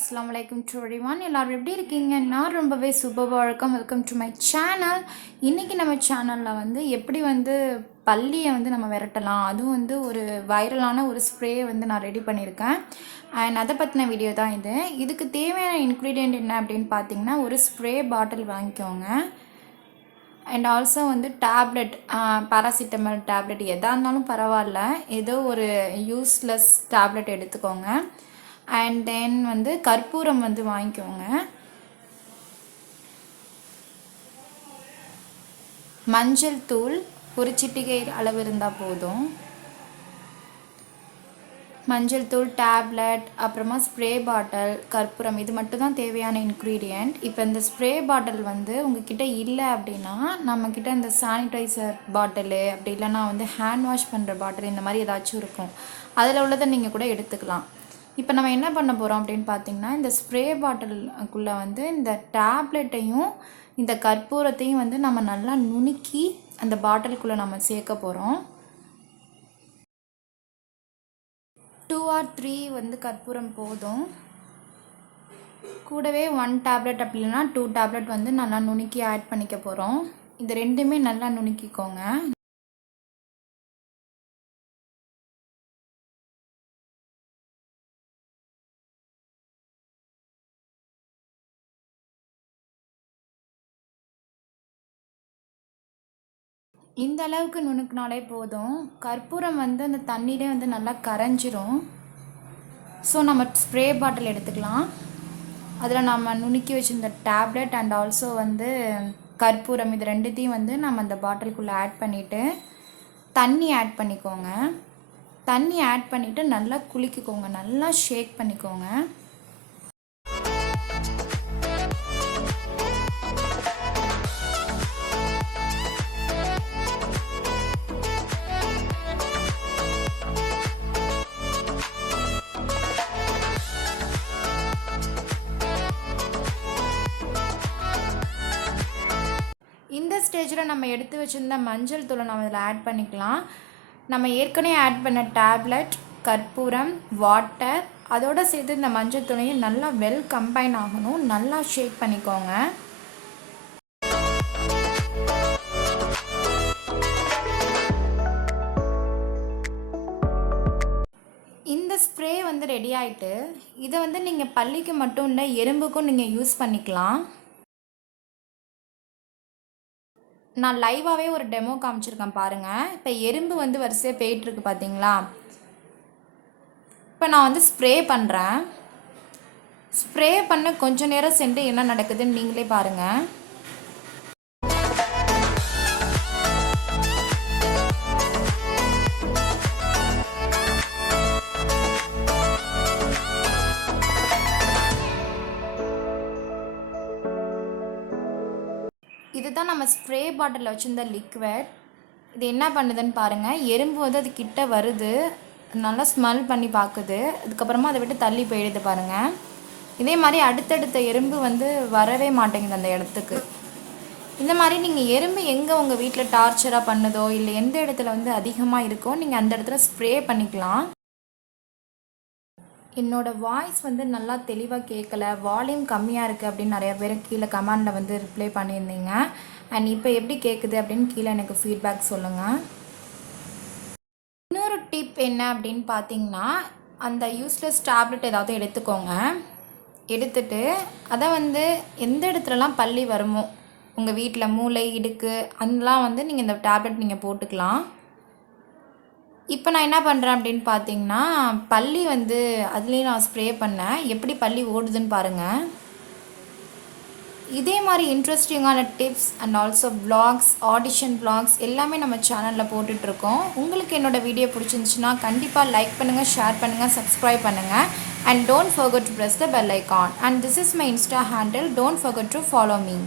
Assalamu alaikum to everyone. எல்லாரும் எப்படி இருக்கீங்க? நான் ரொம்பவே சூப்பராக இருக்கேன். Welcome to my channel. இன்றைக்கி நம்ம சேனலில் வந்து எப்படி வந்து பல்லியை வந்து நம்ம விரட்டலாம், அதுவும் வந்து ஒரு வைரலான ஒரு ஸ்ப்ரே வந்து நான் ரெடி பண்ணியிருக்கேன். அண்ட் அதை பற்றின வீடியோ தான் இது. இதுக்கு தேவையான இன்க்ரீடியன்ட் என்ன அப்படின்னு பார்த்தீங்கன்னா, ஒரு ஸ்ப்ரே பாட்டில் வாங்கிக்கோங்க. அண்ட் ஆல்சோ வந்து டேப்லெட், பேராசிட்டமல் டேப்லெட் எதாக இருந்தாலும் பரவாயில்ல, ஏதோ ஒரு யூஸ்லெஸ் டேப்லெட் எடுத்துக்கோங்க. அண்ட் தென் வந்து கற்பூரம் வந்து வாங்கிக்கோங்க. மஞ்சள் தூள் ஒரு சிட்டிகை அளவு இருந்தால் போதும். மஞ்சள் தூள், டேப்லெட், அப்புறமா ஸ்ப்ரே பாட்டில், கற்பூரம், இது மட்டும் தான் தேவையான இன்க்ரீடியண்ட். இப்போ இந்த ஸ்ப்ரே பாட்டில் வந்து உங்ககிட்ட இல்லை அப்படின்னா, நம்மக்கிட்ட இந்த சானிடைசர் பாட்டிலு, அப்படி இல்லைன்னா வந்து ஹேண்ட் வாஷ் பண்ணுற பாட்டில், இந்த மாதிரி ஏதாச்சும் இருக்கும். அதில் உள்ளதை நீங்கள் கூட எடுத்துக்கலாம். இப்போ நம்ம என்ன பண்ண போகிறோம் அப்படின்னு பார்த்தீங்கன்னா, இந்த ஸ்ப்ரே பாட்டிலுக்குள்ளே வந்து இந்த டேப்லெட்டையும் இந்த கற்பூரத்தையும் வந்து நம்ம நல்லா நுணுக்கி அந்த பாட்டிலுக்குள்ளே நம்ம சேர்க்க போகிறோம். 2 or 3 வந்து கற்பூரம் போதும். கூடவே 1 டேப்லெட் அப்படி இல்லைன்னா 2 டேப்லெட் வந்து நல்லா நுணுக்கி ஆட் பண்ணிக்க போகிறோம். இந்த ரெண்டுமே நல்லா நுணுக்கிக்கோங்க. இந்த அளவுக்கு நுணுக்கினாலே போதும். கற்பூரம் வந்து அந்த தண்ணியிலே வந்து நல்லா கரைஞ்சிரும். ஸோ நம்ம ஸ்ப்ரே பாட்டில் எடுத்துக்கலாம். அதில் நம்ம நுணுக்கி வச்சுருந்த டேப்லெட் அண்ட் ஆல்சோ வந்து கற்பூரம், இது ரெண்டுத்தையும் வந்து நம்ம அந்த பாட்டிலுக்குள்ளே ஆட் பண்ணிவிட்டு தண்ணி ஆட் பண்ணிக்கோங்க. தண்ணி ஆட் பண்ணிவிட்டு நல்லா குலுக்கிக்கோங்க, நல்லா ஷேக் பண்ணிக்கோங்க. இந்த ஸ்டேஜில் நம்ம எடுத்து வச்சுருந்த மஞ்சள் தூளை நம்ம இதில் ஆட் பண்ணிக்கலாம். நம்ம ஏற்கனவே ஆட் பண்ண டேப்லெட், கற்பூரம், வாட்டர், அதோடு சேர்த்து இந்த மஞ்சள் தூளையும் நல்லா வெல் கம்பைன் ஆகணும். நல்லா ஷேக் பண்ணிக்கோங்க. இந்த ஸ்ப்ரே வந்து ரெடி ஆகிட்டு, இதை வந்து நீங்கள் பல்லிக்கு மட்டும் இல்லை, எறும்புக்கும் நீங்கள் யூஸ் பண்ணிக்கலாம். நான் லைவாகவே ஒரு டெமோ காமிச்சிருக்கேன் பாருங்கள். இப்போ எறும்பு வந்து வரிசையாக போயிட்டுருக்கு பார்த்தீங்களா? இப்போ நான் வந்து ஸ்ப்ரே பண்ணுறேன். ஸ்ப்ரே பண்ண கொஞ்சம் நேரம் சென்று என்ன நடக்குதுன்னு நீங்களே பாருங்கள். இதுதான் நம்ம ஸ்ப்ரே பாட்டிலில் வச்சுருந்த லிக்விட். இது என்ன பண்ணுதுன்னு பாருங்கள். எறும்பு வந்து அது கிட்ட வருது, நல்லா ஸ்மெல் பண்ணி பார்க்குது, அதுக்கப்புறமா அதை விட்டு தள்ளி போயிடுது பாருங்கள். இதே மாதிரி அடுத்தடுத்த எறும்பு வந்து வரவே மாட்டேங்குது அந்த இடத்துக்கு. இந்த மாதிரி நீங்கள் எறும்பு எங்கே உங்கள் வீட்டில் டார்ச்சராக பண்ணுதோ, இல்லை எந்த இடத்துல வந்து அதிகமாக இருக்கோ, நீங்கள் அந்த இடத்துல ஸ்ப்ரே பண்ணிக்கலாம். என்னோடய வாய்ஸ் வந்து நல்லா தெளிவாக கேட்கல, வால்யூம் கம்மியாக இருக்குது அப்படின்னு நிறையா பேர் கீழே கமெண்டில் வந்து ரிப்ளை பண்ணியிருந்தீங்க. அண்ட் இப்போ எப்படி கேட்குது அப்படின்னு கீழே எனக்கு ஃபீட்பேக் சொல்லுங்கள். இன்னொரு டிப் என்ன அப்படின்னு பார்த்தீங்கன்னா, அந்த யூஸ்லெஸ் டேப்லெட் ஏதாவது எடுத்துக்கோங்க. எடுத்துட்டு அதை வந்து எந்த இடத்துலலாம் பல்லி வருமோ, உங்கள் வீட்டில் மூளை, இடுக்கு, அதெல்லாம் வந்து நீங்கள் இந்த டேப்லெட் நீங்கள் போட்டுக்கலாம். இப்போ நான் என்ன பண்ணுறேன் அப்படின்னு பார்த்தீங்கன்னா, பல்லி வந்து அதுலேயும் நான் ஸ்ப்ரே பண்ணேன். எப்படி பல்லி ஓடுதுன்னு பாருங்கள். இதே மாதிரி இன்ட்ரெஸ்டிங்கான tips and also vlogs, audition vlogs எல்லாமே நம்ம சேனலில் போட்டுட்ருக்கோம். உங்களுக்கு என்னோடய வீடியோ பிடிச்சிருந்துச்சுன்னா கண்டிப்பாக லைக் பண்ணுங்கள், ஷேர் பண்ணுங்கள், சப்ஸ்கிரைப் பண்ணுங்கள். And don't forget to press the bell icon. And this is my Insta handle. Don't forget to follow me.